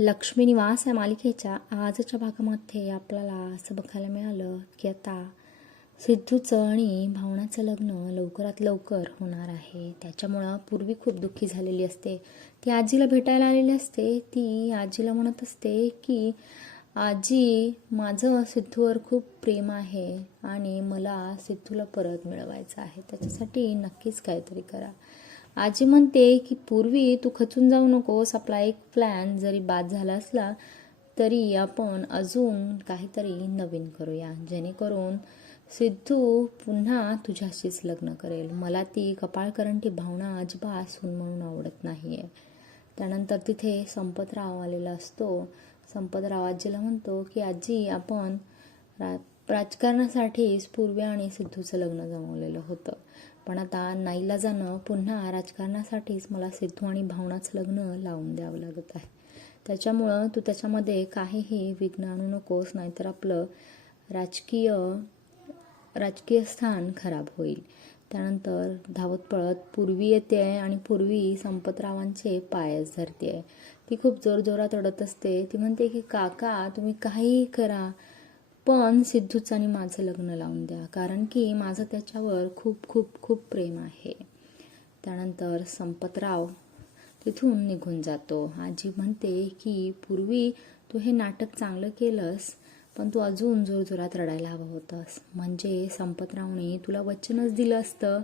लक्ष्मी निवास या मालिकेच्या आजच्या भागामध्ये आपल्याला असं बघायला मिळालं की आता सिद्धूचं आणि भावनाचं लग्न लवकरात लवकर होणार आहे. त्याच्यामुळं पूर्वी खूप दुःखी झालेली असते. ती आजीला भेटायला आलेली असते. ती आजीला म्हणत असते की आजी माझं सिद्धूवर खूप प्रेम आहे आणि मला सिद्धूला परत मिळवायचं आहे. त्याच्यासाठी नक्कीच काहीतरी करा. आजी म्हणते की पूर्वी तू खचून जाऊ नकोस. आपला एक प्लॅन जरी बाद झाला असला तरी आपण अजून काहीतरी नवीन करूया. जेणेकरून सिद्धू पुन्हा तुझ्याशीच लग्न करेल. मला ती कपाळकरंटी भावना अजिबात सून म्हणून आवडत नाही आहे त्यानंतर तिथे संपतराव आलेला असतो. संपतराव आजीला म्हणतो की आजी आपण रा राजकारणासाठीच पूर्वी आणि सिद्धूचं लग्न जमवलेलं होतं. पण आता नाईला जाणं पुन्हा राजकारणासाठीच मला सिद्धू आणि भावनाचं लग्न लावून द्यावं लागत आहे. त्याच्यामुळं तू त्याच्यामध्ये काहीही विघ्न आणू नकोस नाहीतर आपलं राजकीय राजकीय स्थान खराब होईल. त्यानंतर धावत पळत पूर्वी येते आहे आणि पूर्वी संपतरावांचे पायच धरते आहे ती खूप जोरजोरात रडत असते. ती म्हणते की काका तुम्ही काहीही करा. पण सिद्धूचं आणि माझं लग्न लावून द्या कारण की माझं त्याच्यावर खूप खूप खूप प्रेम आहे. त्यानंतर संपतराव तिथून निघून जातो. आजी म्हणते की पूर्वी तू हे नाटक चांगलं केलंस पण तू अजून जोरजोरात रडायला हवं होतंस. म्हणजे संपतरावने तुला वचनच दिलं असतं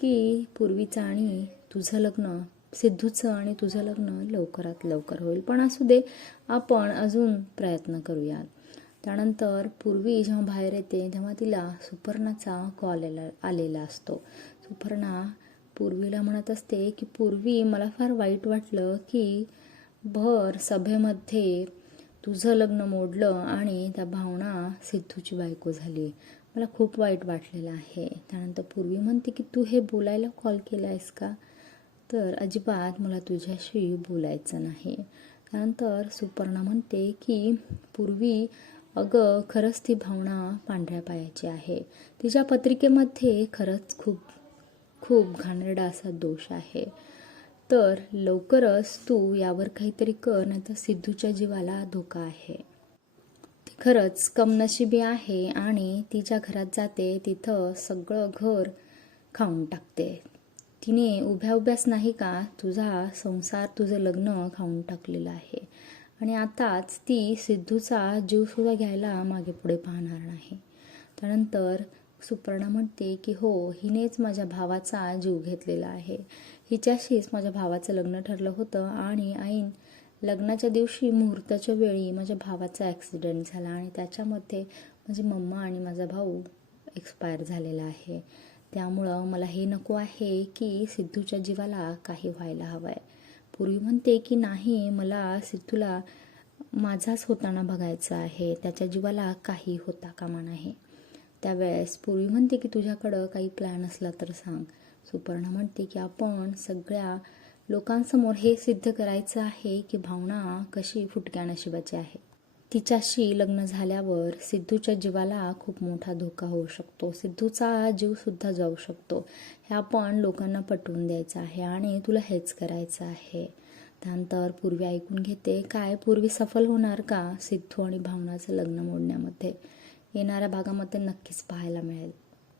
की पूर्वीचं आणि तुझं लग्न सिद्धूचं आणि तुझं लग्न लवकरात लवकर होईल. पण असू दे आपण अजून प्रयत्न करूयात. त्यानंतर पूर्वी जेव्हा बाहेर येते तेव्हा तिला सुपर्णाचा कॉल आलेला असतो. सुपर्णा पूर्वीला म्हणत असते की पूर्वी मला फार वाईट वाटलं की भर सभेमध्ये तुझं लग्न मोडलं आणि त्या भावना सिद्धूची बायको झाली. मला खूप वाईट वाटलेलं आहे. त्यानंतर पूर्वी म्हणते की तू हे बोलायला कॉल केला आहेस का? तर अजिबात मला तुझ्याशी बोलायचं नाही. त्यानंतर सुपर्णा म्हणते की पूर्वी अगं खरंच ती भावना पांढऱ्या पायाची आहे. तिच्या पत्रिकेमध्ये खरंच खूप खूप घाणेरडा असा दोष आहे. तर लवकरच तू यावर काहीतरी कर नाही तर सिद्धूच्या जीवाला धोका आहे. ती खरंच कमनशिबी आहे आणि तिच्या घरात जाते तिथं सगळं घर खाऊन टाकते. तिने उभ्या उभ्याच नाही का तुझा संसार तुझं लग्न खाऊन टाकलेलं आहे. आणि आताच ती सिद्धूचा जीवसुद्धा घ्यायला मागे पुढे पाहणार नाही. त्यानंतर सुपर्णा म्हणते की हो हिनेच माझ्या भावाचा जीव घेतलेला आहे. हिच्याशीच माझ्या भावाचं लग्न ठरलं होतं आणि आईन लग्नाच्या दिवशी मुहूर्ताच्या वेळी माझ्या भावाचा ॲक्सिडेंट झाला आणि त्याच्यामध्ये माझी मम्मा आणि माझा भाऊ एक्सपायर झालेला आहे. त्यामुळं मला हे नको आहे की सिद्धूच्या जीवाला काही व्हायला हवं आहे पूर्वी म्हणते की नाही मला सिद्धूला माझाच होताना बघायचं आहे. त्याच्या जीवाला काही होता कामा नाही. त्यावेळेस पूर्वी म्हणते की तुझ्याकडं काही प्लॅन असला तर सांग. सुपर्णा म्हणते की आपण सगळ्या लोकांसमोर हे सिद्ध करायचं आहे की भावना कशी फुटक्या नशिबाची आहे. तिच्याशी लग्न झाल्यावर सिद्धूच्या जीवाला खूप मोठा धोका होऊ शकतो. सिद्धूचा जीवसुद्धा जाऊ शकतो. हे आपण लोकांना पटवून द्यायचं आहे आणि तुला हेच करायचं आहे. त्यानंतर पूर्वी ऐकून घेते काय पूर्वी सफल होणार का सिद्धू आणि भावनाचं लग्न मोडण्यामध्ये? येणाऱ्या भागामध्ये नक्कीच पाहायला मिळेल.